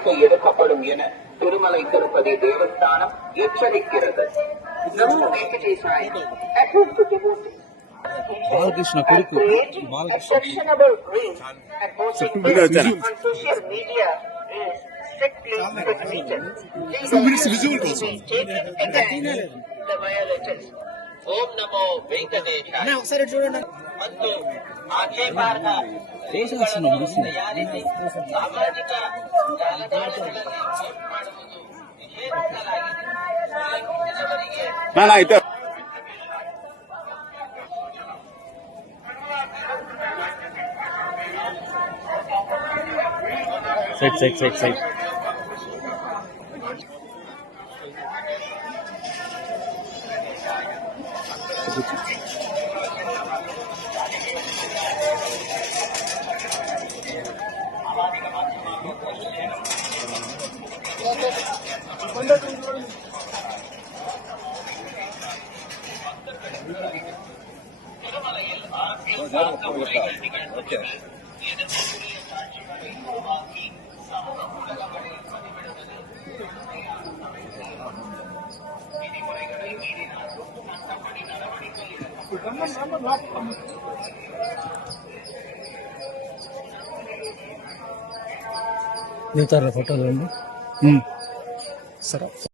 நடவடிக்கை எடுக்கப்படும் என திருமலை திருப்பதி தேவஸ்தானம் எச்சரிக்கிறது. பாலகிருஷ்ண கொடுக்கு ఓం నమో వెంకటేశాయ. ఒకసారి చూడండి. ಮತ್ತು ಆಕ್ಷೇಪಾರ್ಹ ತಯಾರಿಸಿ ಸಾಮಾಜಿಕ ಜಾಲತಾಣಗಳಲ್ಲಿ ಪೋಸ್ಟ್ ಮಾಡುವುದು ನಿಷೇಧಿಸಲಾಗಿದೆ. ಉಲ್ಲಂಘಿಸಿದವರಿಗೆ ಸೈಡ್ திருமலையில் அரசியல் சார்ந்த உரைகள் நிகழ்ந்தது. எதிர்ப்புக்குரிய காட்சிகளை உருவாக்கி சமூக ஊடகங்களில் பதிவிடுவது விதிமுறைகளை மீறினால் சட்டப்படி நடவடிக்கை எடுக்கப்படும். ಫೋಟೋ ಸರ